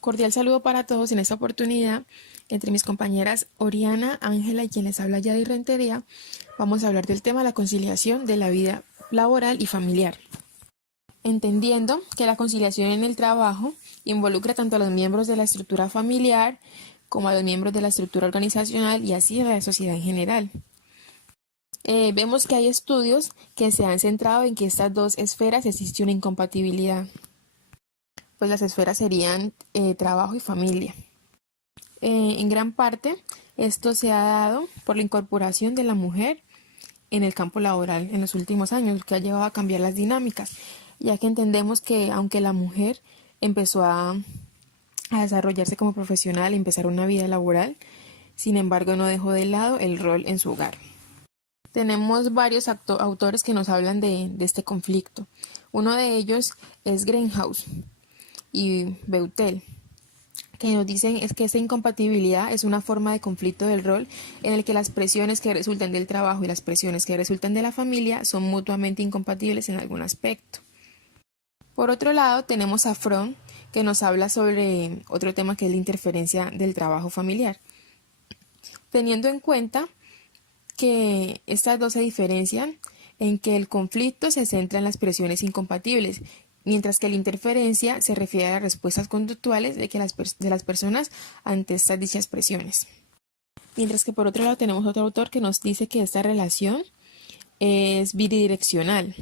Cordial saludo para todos en esta oportunidad. Entre mis compañeras Oriana, Ángela y quien les habla Yadi Rentería, vamos a hablar del tema de la conciliación de la vida laboral y familiar. Entendiendo que la conciliación en el trabajo involucra tanto a los miembros de la estructura familiar como a los miembros de la estructura organizacional y así a la sociedad en general. Vemos que hay estudios que se han centrado en que estas dos esferas existe una incompatibilidad. Pues las esferas serían trabajo y familia. En gran parte, esto se ha dado por la incorporación de la mujer en el campo laboral en los últimos años, que ha llevado a cambiar las dinámicas, ya que entendemos que aunque la mujer empezó a desarrollarse como profesional, empezar una vida laboral, sin embargo no dejó de lado el rol en su hogar. Tenemos varios autores que nos hablan de este conflicto. Uno de ellos es Greenhouse y Beutel, que nos dicen es que esta incompatibilidad es una forma de conflicto del rol en el que las presiones que resultan del trabajo y las presiones que resultan de la familia son mutuamente incompatibles en algún aspecto. Por otro lado, tenemos a Fromm, que nos habla sobre otro tema que es la interferencia del trabajo familiar. Teniendo en cuenta que estas dos se diferencian en que el conflicto se centra en las presiones incompatibles, mientras que la interferencia se refiere a las respuestas conductuales de las personas ante estas dichas presiones. Mientras que por otro lado tenemos otro autor que nos dice que esta relación es bidireccional,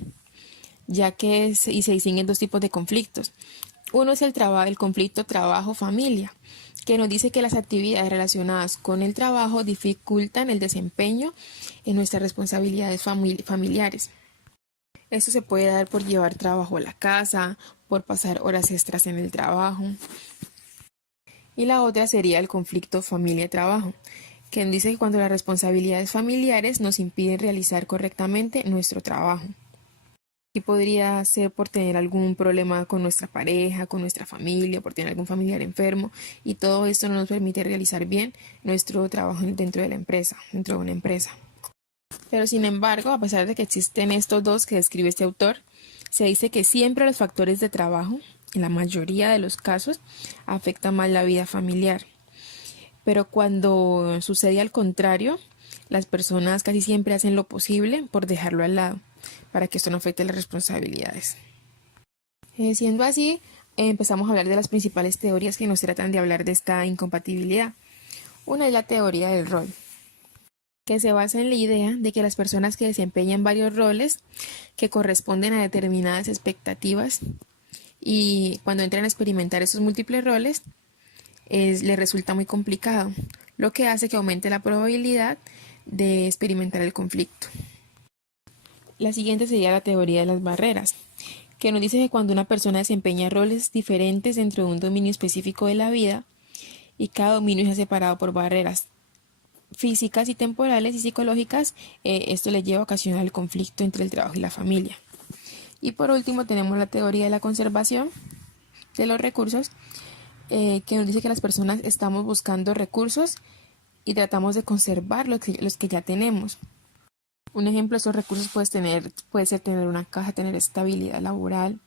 ya que se distinguen dos tipos de conflictos. Uno es el conflicto trabajo-familia, que nos dice que las actividades relacionadas con el trabajo dificultan el desempeño en nuestras responsabilidades familiares. Esto se puede dar por llevar trabajo a la casa, por pasar horas extras en el trabajo. Y la otra sería el conflicto familia-trabajo, que nos dice que cuando las responsabilidades familiares nos impiden realizar correctamente nuestro trabajo. Y podría ser por tener algún problema con nuestra pareja, con nuestra familia, por tener algún familiar enfermo, y todo esto no nos permite realizar bien nuestro trabajo dentro de la empresa, dentro de una empresa. Pero sin embargo, a pesar de que existen estos dos que describe este autor, se dice que siempre los factores de trabajo, en la mayoría de los casos, afectan más la vida familiar. Pero cuando sucede al contrario, las personas casi siempre hacen lo posible por dejarlo al lado, para que esto no afecte las responsabilidades. Siendo así, empezamos a hablar de las principales teorías que nos tratan de hablar de esta incompatibilidad. Una es la teoría del rol, que se basa en la idea de que las personas que desempeñan varios roles que corresponden a determinadas expectativas y cuando entran a experimentar esos múltiples roles, les resulta muy complicado, lo que hace que aumente la probabilidad de experimentar el conflicto. La siguiente sería la teoría de las barreras, que nos dice que cuando una persona desempeña roles diferentes dentro de un dominio específico de la vida y cada dominio es separado por barreras físicas y temporales y psicológicas, esto le lleva a ocasionar el conflicto entre el trabajo y la familia. Y por último tenemos la teoría de la conservación de los recursos, que nos dice que las personas estamos buscando recursos y tratamos de conservar los que ya tenemos. Un ejemplo de esos recursos puede ser tener una casa, tener estabilidad laboral.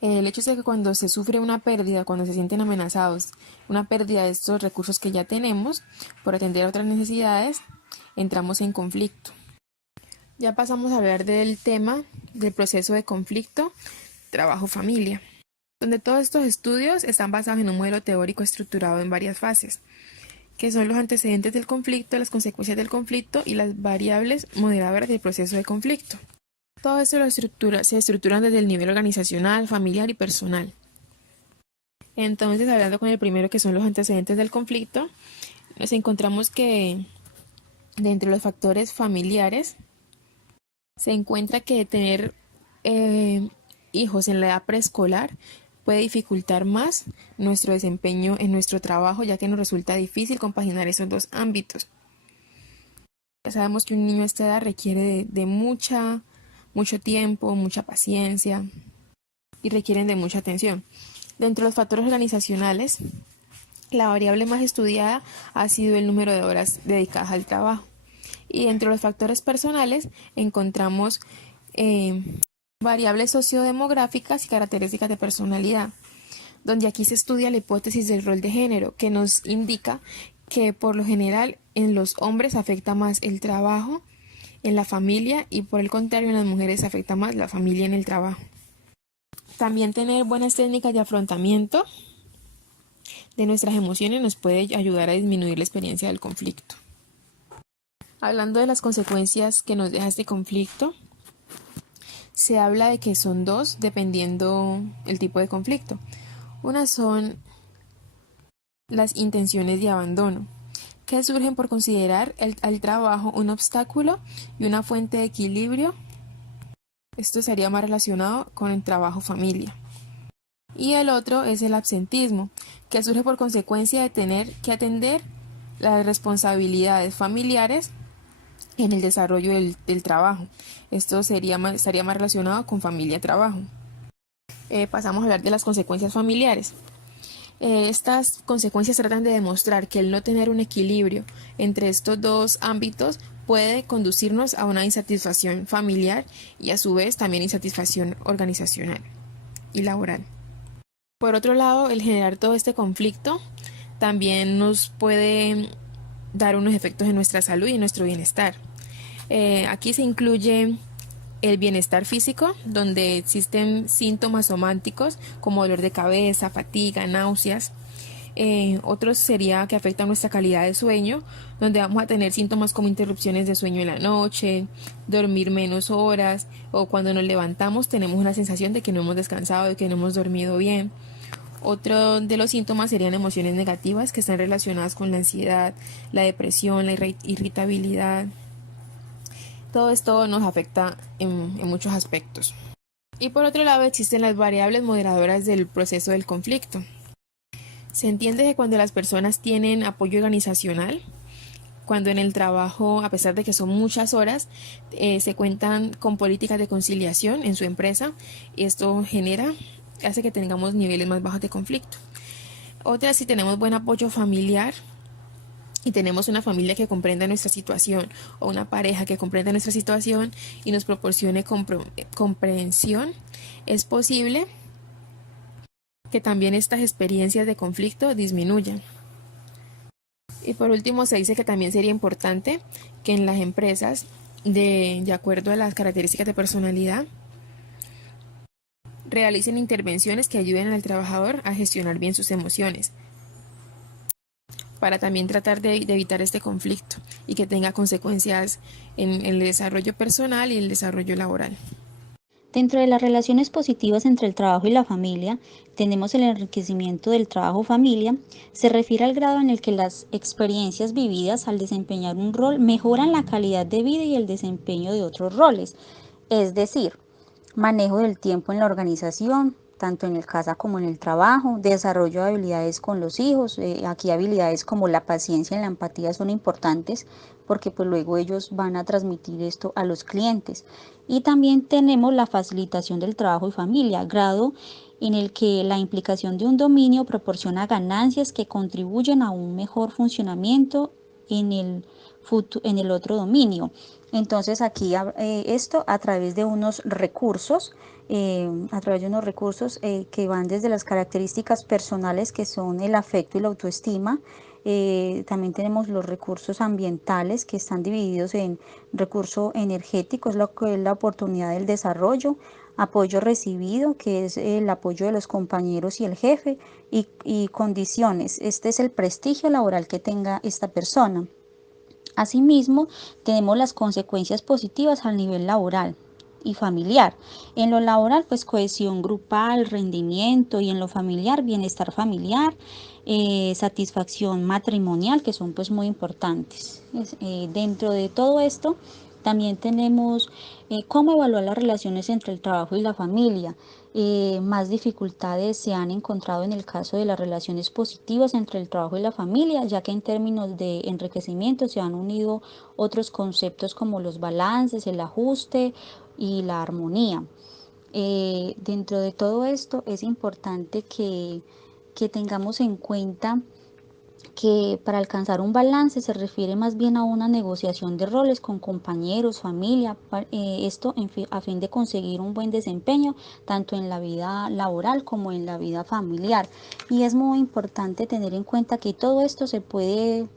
El hecho es que cuando se sufre una pérdida, cuando se sienten amenazados, una pérdida de estos recursos que ya tenemos por atender a otras necesidades, entramos en conflicto. Ya pasamos a hablar del tema del proceso de conflicto, trabajo-familia, donde todos estos estudios están basados en un modelo teórico estructurado en varias fases, que son los antecedentes del conflicto, las consecuencias del conflicto y las variables moderadoras del proceso de conflicto. Todo esto se estructura desde el nivel organizacional, familiar y personal. Entonces, hablando con el primero, que son los antecedentes del conflicto, nos encontramos que dentro de los factores familiares se encuentra que tener hijos en la edad preescolar puede dificultar más nuestro desempeño en nuestro trabajo, ya que nos resulta difícil compaginar esos dos ámbitos. Ya sabemos que un niño a esta edad requiere de mucho tiempo, mucha paciencia y requieren de mucha atención. Dentro de los factores organizacionales, la variable más estudiada ha sido el número de horas dedicadas al trabajo. Y dentro de los factores personales encontramos variables sociodemográficas y características de personalidad. donde aquí se estudia la hipótesis del rol de género, que nos indica que por lo general en los hombres afecta más el trabajo en la familia y por el contrario en las mujeres afecta más la familia en el trabajo. También tener buenas técnicas de afrontamiento de nuestras emociones nos puede ayudar a disminuir la experiencia del conflicto. Hablando de las consecuencias que nos deja este conflicto, se habla de que son dos dependiendo el tipo de conflicto. Una son las intenciones de abandono, que surgen por considerar al trabajo un obstáculo y una fuente de equilibrio. Esto sería más relacionado con el trabajo-familia. Y el otro es el absentismo, que surge por consecuencia de tener que atender las responsabilidades familiares en el desarrollo del trabajo. Esto estaría más relacionado con familia-trabajo. Pasamos a hablar de las consecuencias familiares. Estas consecuencias tratan de demostrar que el no tener un equilibrio entre estos dos ámbitos puede conducirnos a una insatisfacción familiar y a su vez también insatisfacción organizacional y laboral. Por otro lado, el generar todo este conflicto también nos puede dar unos efectos en nuestra salud y en nuestro bienestar. Aquí se incluye el bienestar físico, donde existen síntomas somáticos como dolor de cabeza, fatiga, náuseas. Otros sería que afectan nuestra calidad de sueño, donde vamos a tener síntomas como interrupciones de sueño en la noche, dormir menos horas o cuando nos levantamos tenemos una sensación de que no hemos descansado, de que no hemos dormido bien. Otro de los síntomas serían emociones negativas que están relacionadas con la ansiedad, la depresión, la irritabilidad. Todo esto nos afecta en muchos aspectos. Y por otro lado existen las variables moderadoras del proceso del conflicto. Se entiende que cuando las personas tienen apoyo organizacional, cuando en el trabajo, a pesar de que son muchas horas, se cuentan con políticas de conciliación en su empresa, y esto hace que tengamos niveles más bajos de conflicto. Otra, si tenemos buen apoyo familiar y tenemos una familia que comprenda nuestra situación o una pareja que comprenda nuestra situación y nos proporcione comprensión, es posible que también estas experiencias de conflicto disminuyan. Y por último, se dice que también sería importante que en las empresas, de acuerdo a las características de personalidad, realicen intervenciones que ayuden al trabajador a gestionar bien sus emociones, para también tratar de evitar este conflicto y que tenga consecuencias en el desarrollo personal y el desarrollo laboral. Dentro de las relaciones positivas entre el trabajo y la familia, tenemos el enriquecimiento del trabajo-familia. Se refiere al grado en el que las experiencias vividas al desempeñar un rol mejoran la calidad de vida y el desempeño de otros roles. Es decir, manejo del tiempo en la organización, tanto en el casa como en el trabajo, desarrollo de habilidades con los hijos. Aquí habilidades como la paciencia y la empatía son importantes porque pues luego ellos van a transmitir esto a los clientes. Y también tenemos la facilitación del trabajo y familia, grado en el que la implicación de un dominio proporciona ganancias que contribuyen a un mejor funcionamiento en el otro dominio. Entonces aquí esto a través de unos recursos, que van desde las características personales que son el afecto y la autoestima. También tenemos los recursos ambientales que están divididos en recurso energético, es lo que es la oportunidad del desarrollo, apoyo recibido, que es el apoyo de los compañeros y el jefe, y condiciones, este es el prestigio laboral que tenga esta persona. Asimismo, tenemos las consecuencias positivas al nivel laboral y familiar. En lo laboral, pues cohesión grupal, rendimiento, y en lo familiar, bienestar familiar, satisfacción matrimonial, que son pues muy importantes. Dentro de todo esto, también tenemos cómo evaluar las relaciones entre el trabajo y la familia. Más dificultades se han encontrado en el caso de las relaciones positivas entre el trabajo y la familia, ya que en términos de enriquecimiento se han unido otros conceptos como los balances, el ajuste y la armonía. Dentro de todo esto es importante que tengamos en cuenta que para alcanzar un balance se refiere más bien a una negociación de roles con compañeros, familia, esto a fin de conseguir un buen desempeño tanto en la vida laboral como en la vida familiar. Y es muy importante tener en cuenta que todo esto se puede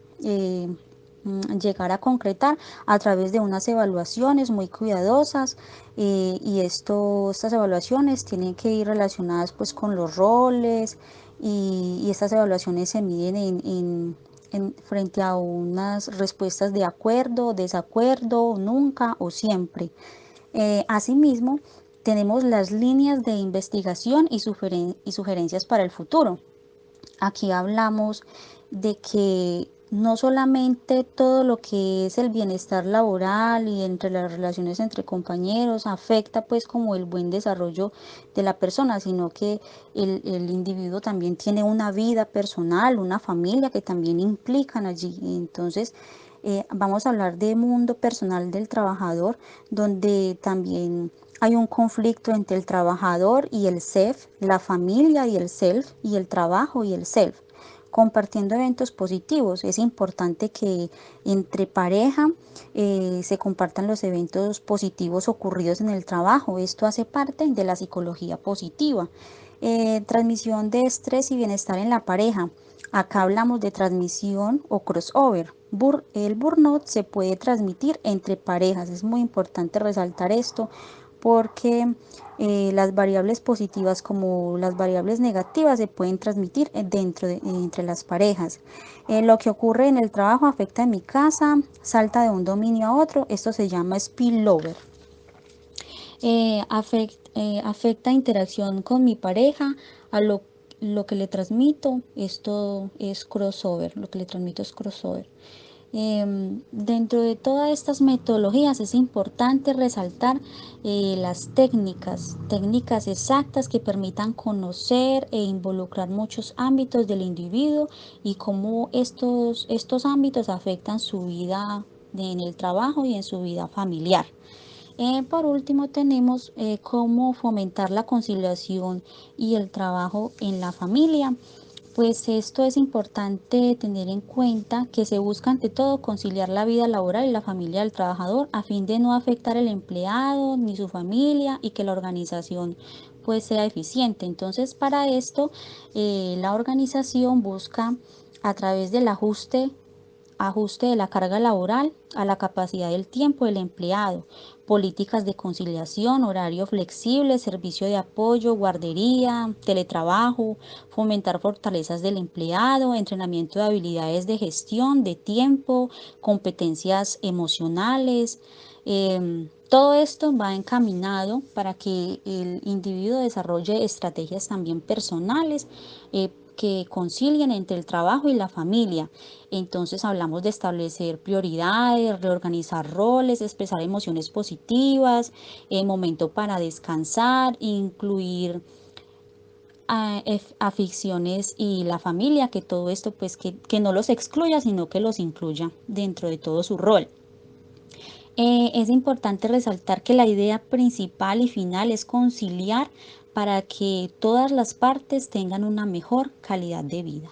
llegar a concretar a través de unas evaluaciones muy cuidadosas, y estas evaluaciones tienen que ir relacionadas pues con los roles, y estas evaluaciones se miden frente a unas respuestas de acuerdo, desacuerdo, nunca o siempre. Asimismo, tenemos las líneas de investigación y sugerencias para el futuro. Aquí hablamos de que no solamente todo lo que es el bienestar laboral y entre las relaciones entre compañeros afecta pues como el buen desarrollo de la persona, sino que el individuo también tiene una vida personal, una familia que también implican allí. Entonces, vamos a hablar de mundo personal del trabajador, donde también hay un conflicto entre el trabajador y el self, la familia y el self, y el trabajo y el self. Compartiendo eventos positivos, es importante que entre pareja se compartan los eventos positivos ocurridos en el trabajo. Esto hace parte de la psicología positiva. Transmisión de estrés y bienestar en la pareja. Acá hablamos de transmisión o crossover. El burnout se puede transmitir entre parejas. Es muy importante resaltar esto porque las variables positivas como las variables negativas se pueden transmitir entre las parejas. Lo que ocurre en el trabajo afecta en mi casa, salta de un dominio a otro. Esto se llama spillover. Afecta interacción con mi pareja, a lo que le transmito. Esto es crossover, lo que le transmito es crossover. Dentro de todas estas metodologías es importante resaltar las técnicas exactas que permitan conocer e involucrar muchos ámbitos del individuo y cómo estos ámbitos afectan su vida en el trabajo y en su vida familiar. Por último, tenemos cómo fomentar la conciliación y el trabajo en la familia. Pues esto es importante tener en cuenta que se busca ante todo conciliar la vida laboral y la familia del trabajador a fin de no afectar al empleado ni su familia y que la organización pues sea eficiente. Entonces, para esto la organización busca a través del ajuste de la carga laboral a la capacidad del tiempo del empleado, políticas de conciliación, horario flexible, servicio de apoyo, guardería, teletrabajo, fomentar fortalezas del empleado, entrenamiento de habilidades de gestión, de tiempo, competencias emocionales. Todo esto va encaminado para que el individuo desarrolle estrategias también personales que concilien entre el trabajo y la familia. Entonces hablamos de establecer prioridades, reorganizar roles, expresar emociones positivas, momento para descansar, incluir aficiones y la familia, que todo esto pues que no los excluya, sino que los incluya dentro de todo su rol. Es importante resaltar que la idea principal y final es conciliar para que todas las partes tengan una mejor calidad de vida.